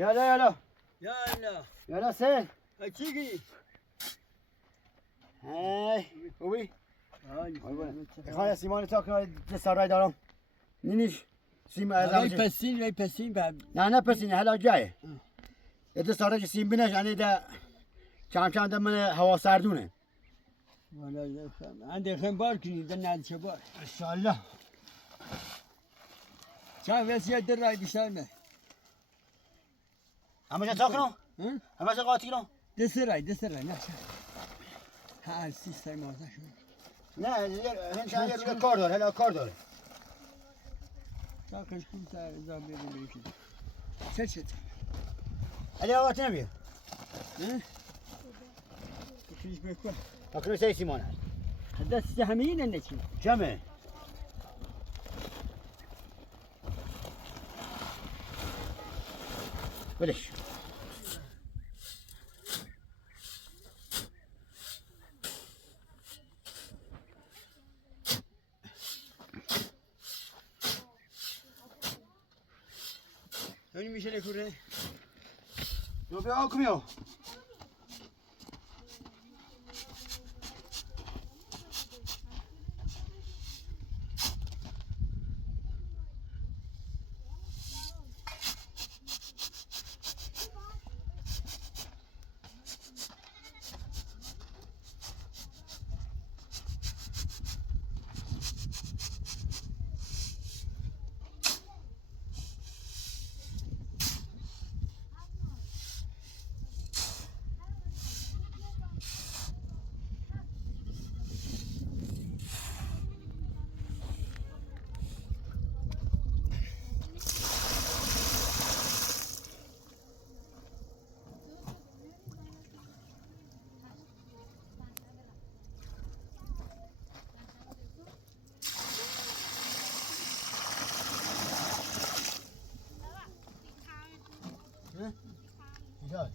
يلا يلا يلا يلا سير هتيجي هاي خوبی؟ هاي خواهی سیمان تا که دست رای دارم نینیش سیم از وای پسین نه پسینه حالا جایه دست رای سیم بینش یعنی ده کم من هوا سردونه والا عندي خنبار كني دنا عند شباب ان شاء الله شاف بس يد الراي بشامه اما جا تاكنو اما جا قاتلو دسراي لا ها السيستم ما شو نه هن شاید روی کار داره هلا کار داره تاكش كل ساعه اذا بيدي كده شت علی آقا نمیه كيف بيكون اکنون سی سیمانه هذا استهمين النشي جمعه ولش هوني مش اللي كوري يو بيعوكم يو جاد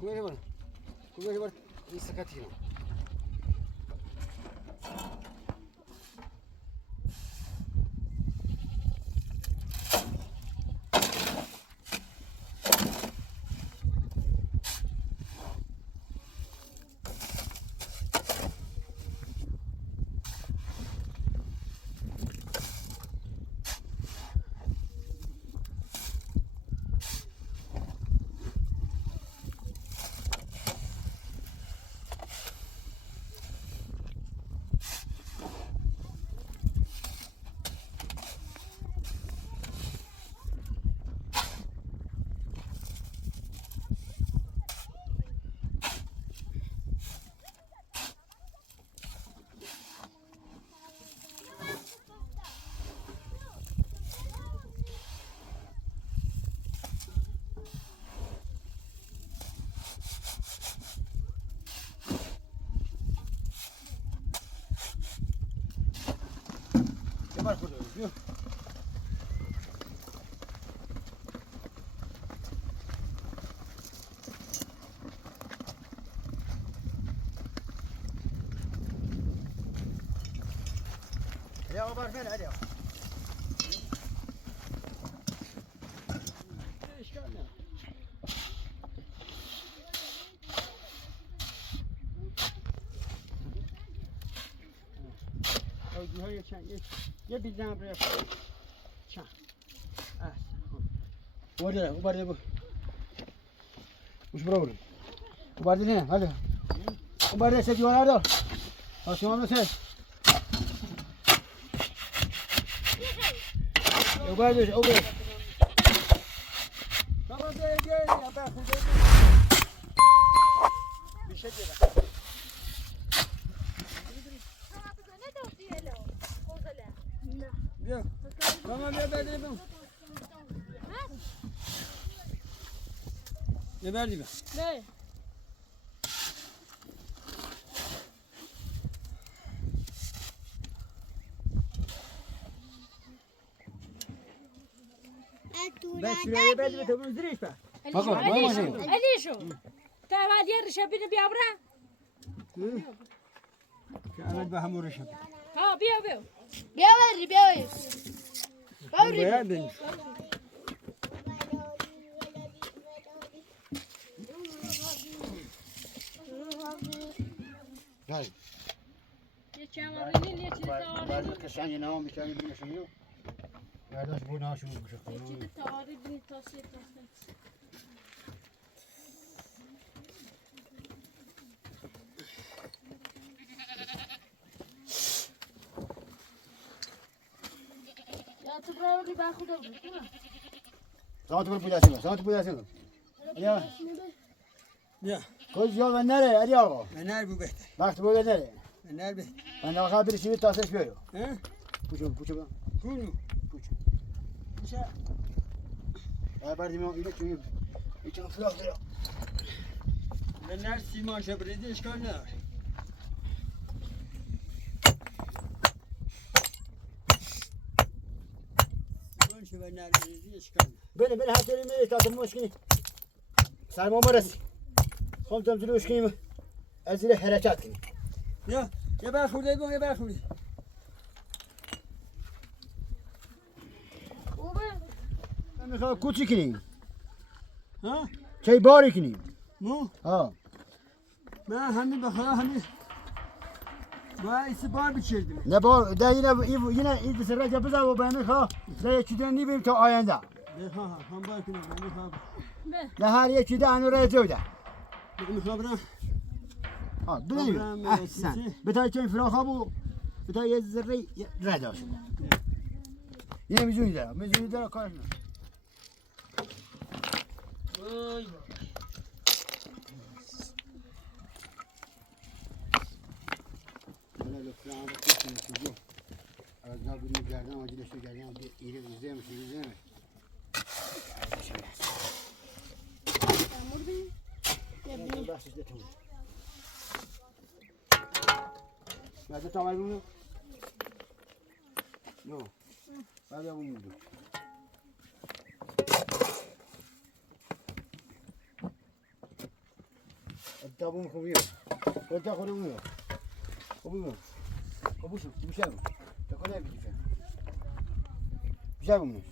كويس كويس لسه كاتينو كمان خذ يا غبار فين عليها ايش كان او جوهية كان يبي ذنب ريح كان وبعدين مش بروري وبعدين هنا هلا وبعدين سجوا هذا هاشم نسيت وبعدين خلاص جاي باخذ بشجره بيا ماما بيا بدري بيا يا بدري بيا لا بس شنو بعد بتقول زريش بقى Bakın, bana bakayım. Alişo. Tamam diğer şabini bir abra. انا بهم ورشة Ha bir abi. بيا بين Gel. Geçen abinin geçti Ben tarihi. de kışan yine ama bir tane bir şey yok. Kardeş bu nasıl olmuş? Geçti tarihini tasdik etsin. Ya tıbrağı bir ben kuda buldum. Saat bunu paylaşın. Saat paylaşın. Ya. يا Koz yol ben nereye? Hadi ya. من نار بو بهتر Bak bu nereye? من نار به Ben de bakar bir şey tasdik ediyor. ها Puçum. كونو Puçum. مشا Ya verdim o ile çünkü. İçin fırak diyor. من نار سيمان شبريدي اشكال نار سيمان شبر نار بريدي اشكال Ben her şeyimi tatım hoşkini. Sarma marası. Komutanım zülü hoşkini mi? Ezile harekat kini. يا يا باخولي بون يا باخولي Ben mesela kuçu kini. ها Çay bari kini. مو Ha. ما همي بخلا همي ما استبار بتشردم Ne var? De yine İdris'e recep o beni ha. Ne çiden ne bir ta ayında. ها ها هم باكنا هم خاب Ne her yekide anı recep de. هم خبرنا Ha bileyim. Ahsen. Bir tane çay fıraka bu. Bir tane zerre reda şu. Yine müziği de karşına. وای Böyle lütfen da kesin çocuğum. Arada bir yerden acil şu gelden bir iri izleyemiş. Ben size tamam. Nerede tamam bunu? Yok. Ben de bunu. Tamam kovuyor. Orada kovuyor. Kovuyor. Kovusun. Bir şey mi? Çok önemli bir şey. Bir şey mi?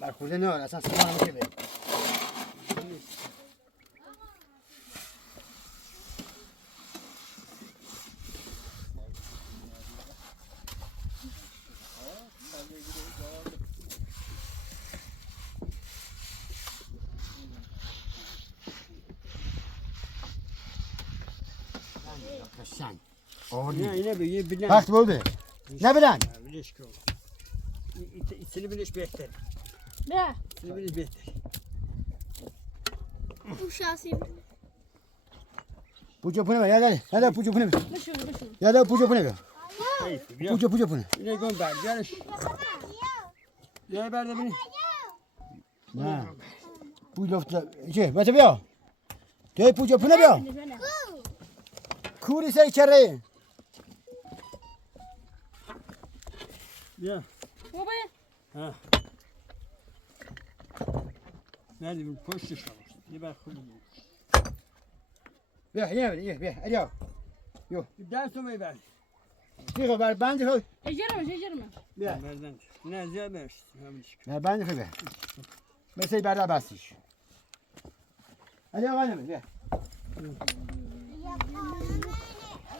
Bak burada ne var? Aslan sabah mı gibi? Sen. يا يا بي بلان Bak buldu. Ne bilen? ليش كو يتسلم ليش بيحتر Ne? يتسلم ليش بيحتر Pucu pune ver. Ya da pucu pune ver. Bışın. Ya da pucu pune ver. طيب يا Pucu pune. يلا يقوم بعد جالس يا بعد بني Ha. Bu lofta. Mete bir. Dey pucu pune ver. Kuri say içeri. يا Baba. ها هذه من بوست شغل يبقى خذ Ver, ver. Hadi ya. بدأت ما يبان Bir ver ben de. Ecerim. Ver. بعدين نازل باش هم شكل Ver ben de ver. Mesela beraber basış. Hadi ya bana ver.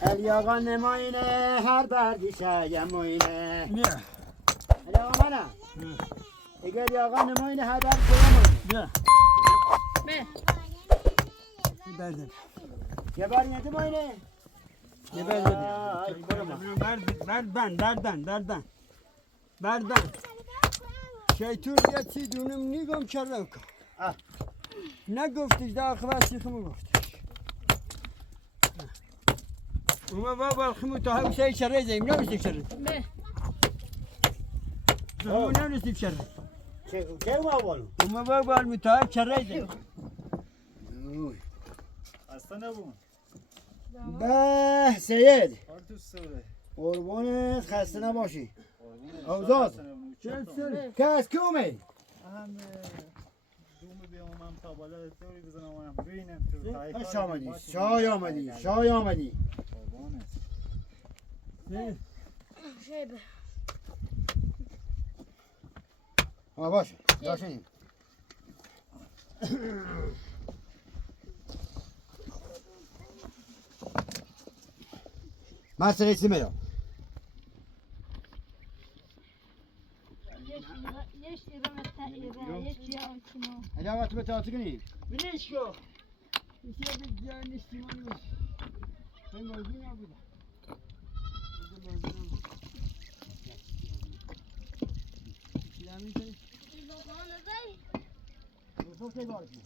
El yagan moyne her berdişe moyne. يا Hadi ya bana. Eğer yagan moyne her berdişe moyne. يا Be. بعدين Geber yedi moyne. يا بعدين Ay koruma. بردن شیطون یه چی دونم نیگم کرده که Ah. نگفتش در آخر سیخمو گفتش اوما بابا خمو تا هم شی چره زیم نمیستی چره Be. خمو نمیستی چره Şey mi avalım? اوما بابا المتا هم چره زیم Uy. Hasta ne bu? به سید حال تو سوره قربونت خسته نباشی اوزاد کس کیومی هم دوم بیام من تا بالا توری بزنم اونم ببینم تو خوش آمدی شای آمدی شای آمدی شیبه ها باشه داشتیم من سریسی میام Yeş irame ta'ire, yeş yağışma. علاقه تو به تئاتر کنی بلیش کو میشه به جان استیمانی به موضوع نبوده تو کی بارشی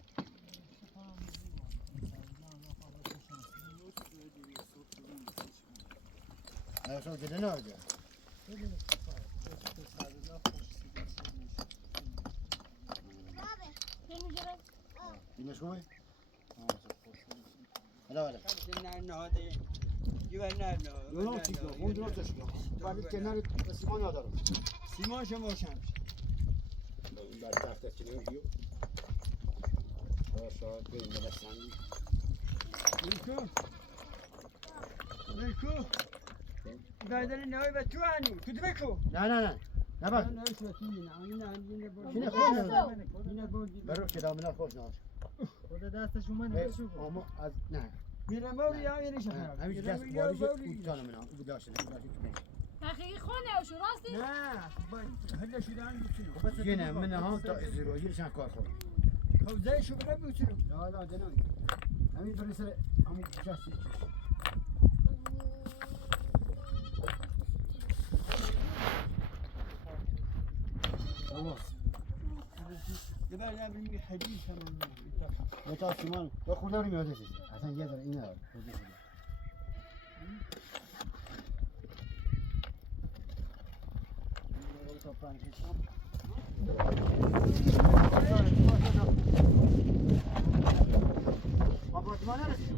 اصلا دیگه نه آجا دیمش خوبه هلا هلا یونو چیکو اون درست چیکو ولی کنار سیمان ندارم سیمان شما شمش این بعد دفتر چه نمیگیو شاید بریم برسانی بلکو بلکو بدل نوی به تو هنو تو بکو نه نه نه نه بس نه شوتی نه این اینه خوش برو که دامنا خوش ناش خود دستش اومد اما از نه میرم موری یا یه نشه همین دست باریش کوتاه من او داشته حقیقی خونه وشو راستی؟ نه هلا شدن بتونم گنه من هم تا ازرویی شان کار خورم خب زي شو بلا بتونم لا لا جنان همین طوری سر همون جاسی خلاص دبا يا بني حديث كمان بتا سیمان تو خود داری میاد اصلا یه ذره اینه آپارتمان هست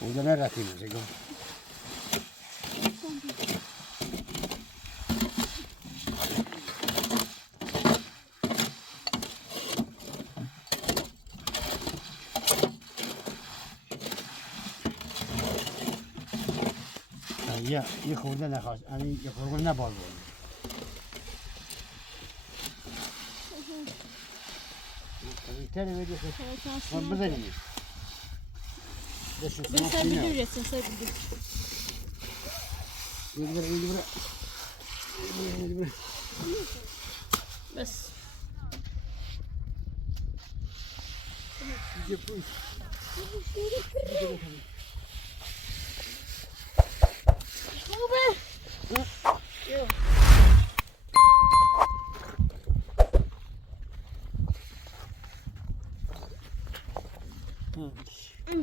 اونجا نرفتیم میشه یه خورده نخواست یعنی یه خورده نبار بود تری بدی خود بزنیم Ben sen biliyorsun sen biliyorsun. Bas.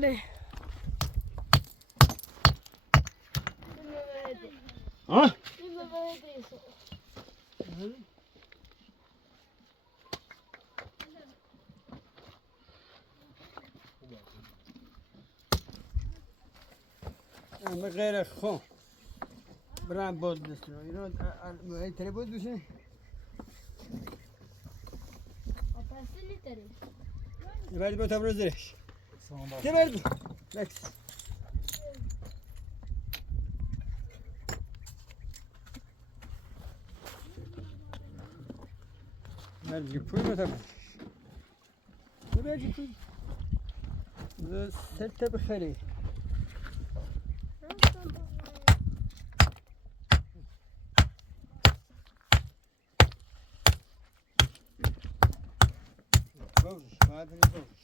Be. Ha? من غير خو برام بود دستنا اینا تری بود بشه داریم. بعد با تبرز درش Sana bak. ده بعد بکس بعد پول با تبرز ده بعد پول ده ست بخری باوش بعد باوش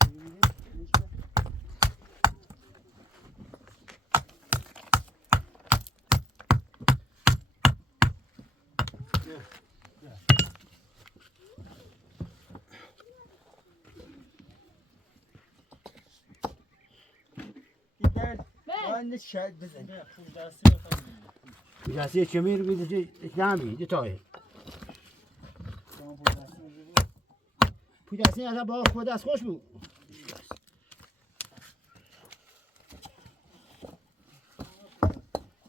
من شاید بزن Ne pul dersi yapalım. جاسی چمیر بیدی نمی دی تای Sana pul dersi yapalım. پوداسی اصلا با خود از خوش بود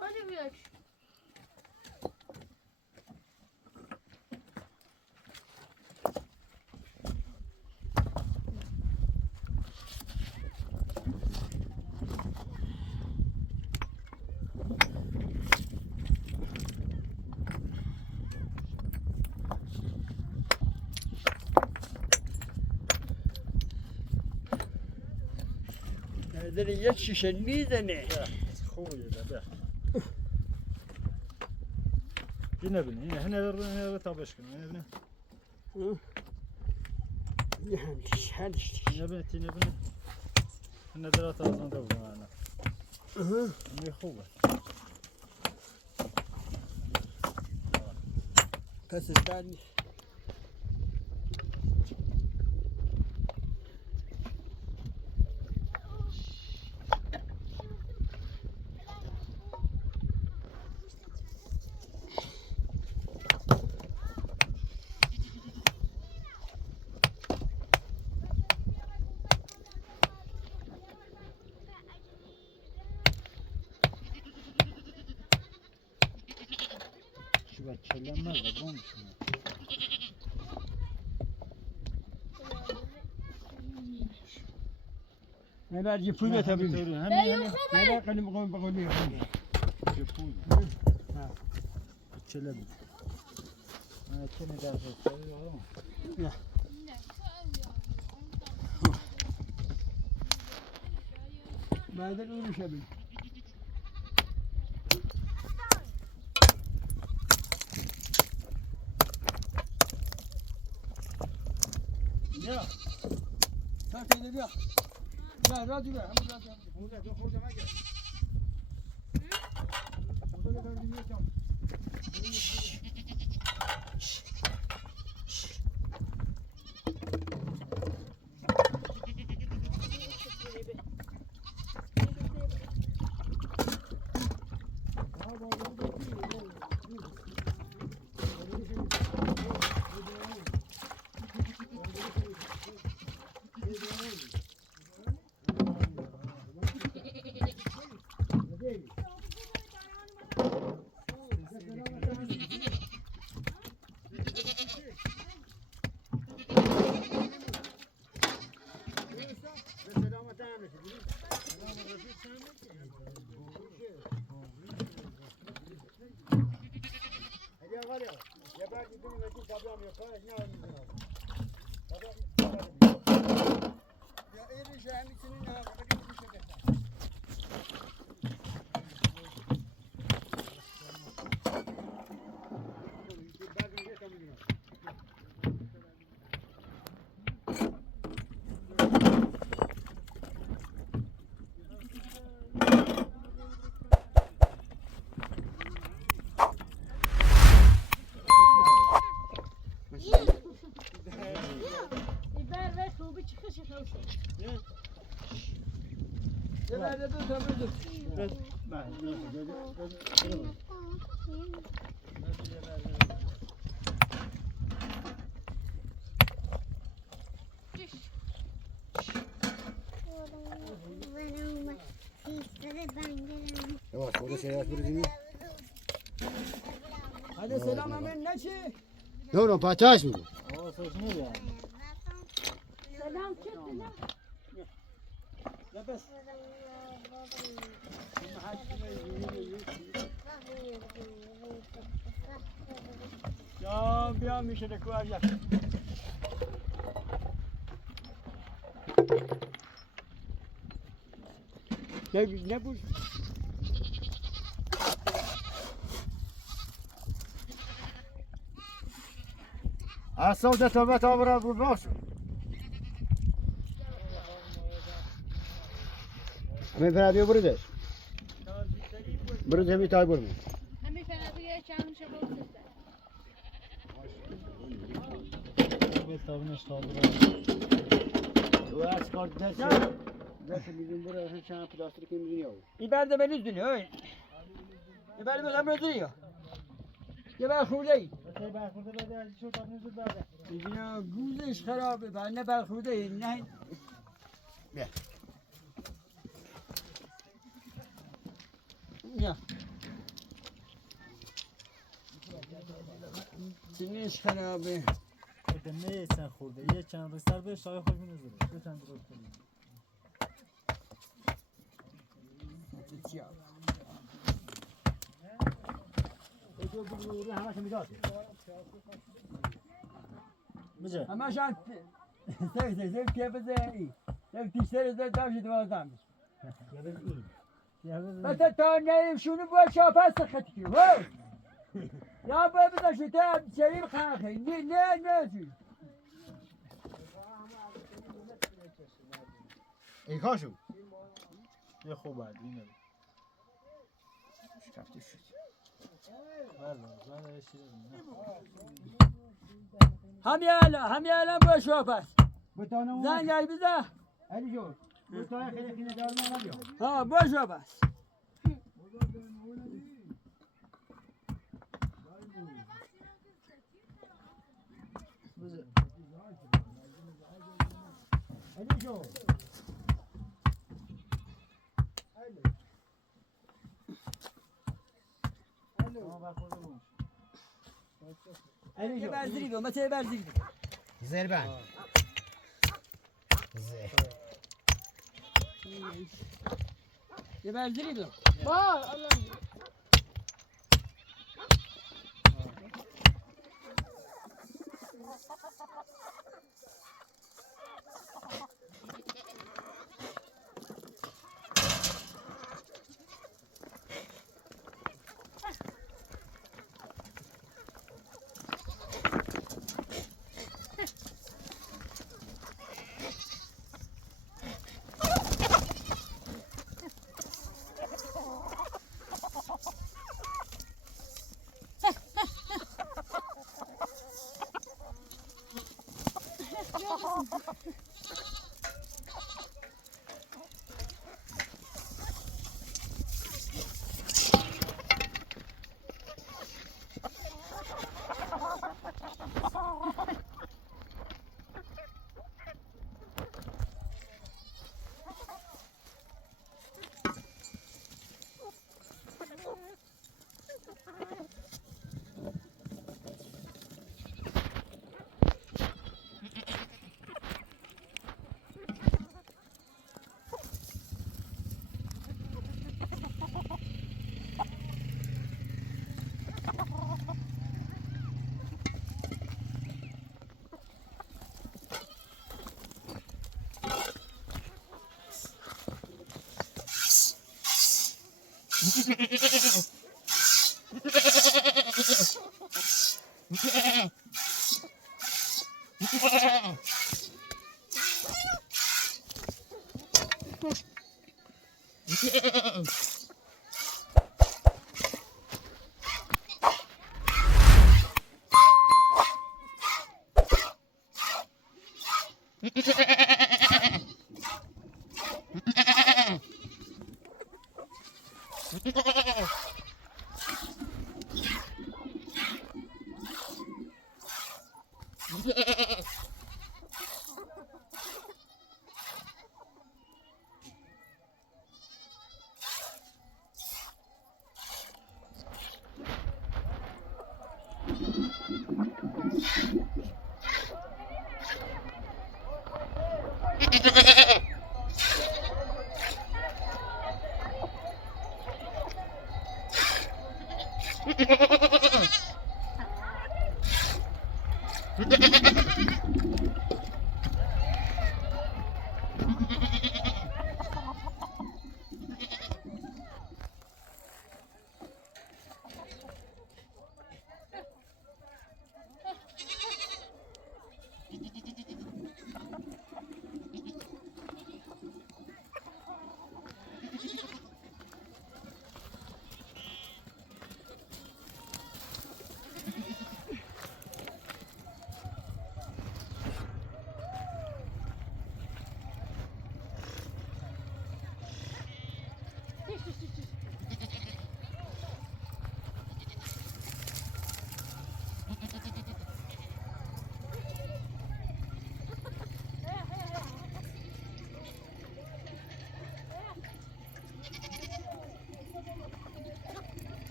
Hadi bir داری یک شیشه میزنه خوبه ده. Yine bine, yine hene tabeş kına, yine bine. Yine bine. Hene de rat ağzına da bu yani. Ne خوبه. پس بعد Şu bak kellenmez de bu olmuş mu? نه بعد یه پول بتا بیم نه بعد قلیم بقولی Pul. Çele bu. Ha kene derse söylüyor ama. بعد اون شبی بیا تا تیلی بیا بیا راضی بیا همون راضی خودت تو خودت مگه biber ve tobu çıkış çıkıyorsun. بعد دو تا بدو yavaş orada şey yavaş bir dinle hadi selam hemen ne şey ne oğlum pataş mı Hava sözü ne ya? Adam çıktı lan. لا بس ما حدش يا بيا مش لك واجه ne bu? الصوت توبت أمر أبو باشو همین فردیو بردش برد همین تای برمون همین فنادیه چند شب بود. بتابونش خاطر و از کار دست میدون برای هر چند پلاستیکی میدونی او İberide beni üzülüyor. İberide ben emre duruyor. Ya ben kurdayım. بتای برخورده بده از چه تا نزد بده Ya güzel iş خرابه. Ben ne ben kurdayım ne. بیا Ya. Senin iş خرابه. بده نه چند خورده یه چند سر به شای خوش نزد دو چند درست کنید همش میداد بجا Ama şan sev kebeze iyi. Sev dişleri de davşi duvardan. Mesela taneyim şunu bu şafas sıkıntı ki. Ya bu da şu da şeyim kanka. Ne diyor? ای کاشو یه خوب بعد اینه شکفتی شد بله Hamiyala bu şafas. بتانه Zan gel bize. علی جو بتانه خیلی خیلی دار ما نبیا Ha bu şafas. علی جو علی جو Berziri diyor. Mesela berziri. زربان Berziri diyor. Bak Allah'ım.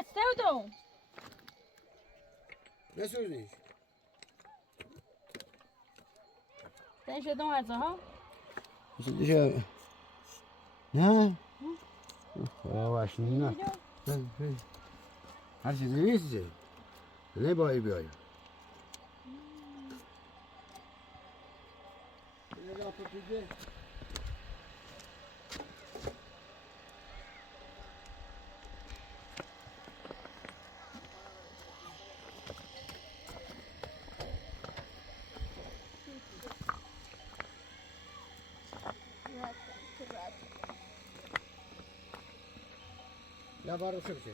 استودو نسوزنيش تاني شدون هذا ايش ها واش نه هر چیزی نیست نه بایی بیایی لا بارو شو بشي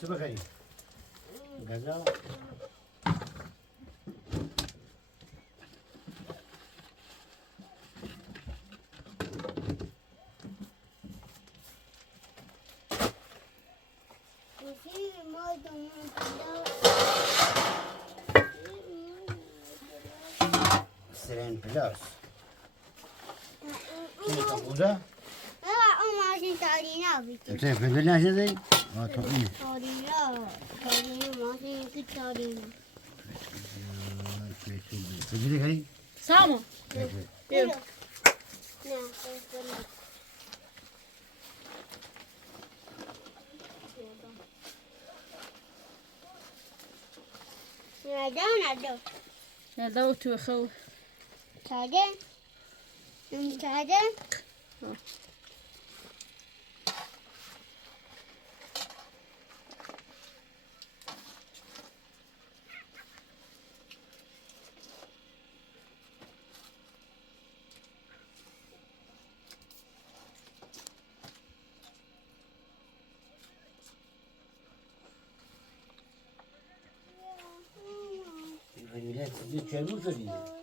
شو بخير غزال سرين بلاس كيف تقولها؟ انت في الدنيا زي ما تقولين تجري هاي سامو يو نادوت وخو الفانيلات دي تشالوزة دي